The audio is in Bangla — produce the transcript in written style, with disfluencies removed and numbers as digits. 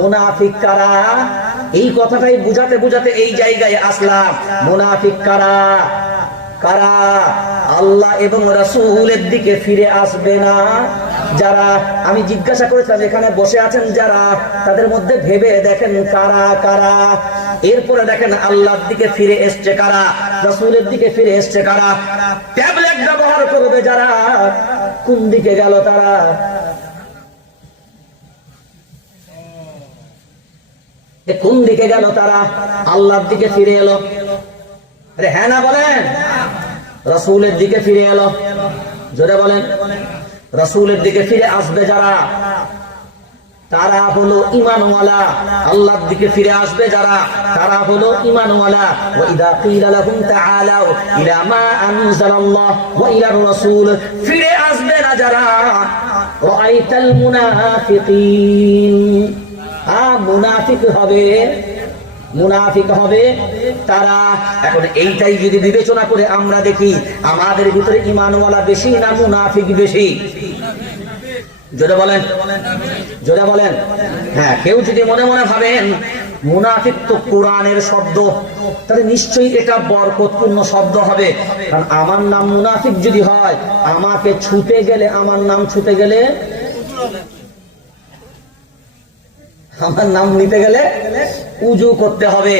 মুনাফিক কারা, এই কথাটাই বুঝাতে বুঝাতে এই জায়গায় আসলাম। মুনাফিক কারা? কারা আল্লাহ এবং রাসূলের দিকে ফিরে আসবে না যারা। আমি জিজ্ঞাসা করেছিলাম এখানে বসে আছেন যারা, তাদের মধ্যে ভেবে দেখেন কারা কারা। এরপরে দেখেন আল্লাহর দিকে ফিরে এসছে কারা, রাসূলের দিকে ফিরে এসছে কারা। ট্যাবলেট ব্যবহার করবে যারা, কোন দিকে গেল তারা? কোন দিকে গেল তারা? আল্লাহর দিকে ফিরে এলো। আরে হ্যাঁ না বলেন? রাসূলের দিকে ফিরে এলো। জোরে বলেন। রাসূলের দিকে ফিরে আসবে যারা, তারা হলো ঈমানওয়ালা। আল্লাহর দিকে ফিরে আসবে যারা, তারা হলো ঈমানওয়ালা। ওয়া ইযা কিলা লাহুম তাআলাউ ইলা মা আনজালাল্লাহ ওয়া ইলার রাসূল, ফিরে আসবে না যারা, রাআইতাল মুনাফিকিন, মুনাফিক হবে, মুনাফিক হবে তারা। এখন এইটাই যদি বিবেচনা করে আমরা দেখি, আমাদের ভিতরে ঈমানওয়ালা বেশি না মুনাফিক বেশি? জোরে বলেন, জোরে বলেন। হ্যাঁ, কেউ যদি মনে মনে ভাবেন মুনাফিক তো কোরআনের শব্দ, তাহলে নিশ্চয়ই এটা বরকতপূর্ণ শব্দ হবে। কারণ আমার নাম মুনাফিক যদি হয়, আমাকে ছুতে গেলে, আমার নাম ছুতে গেলে, আমার নাম নিতে গেলে উজু করতে হবে।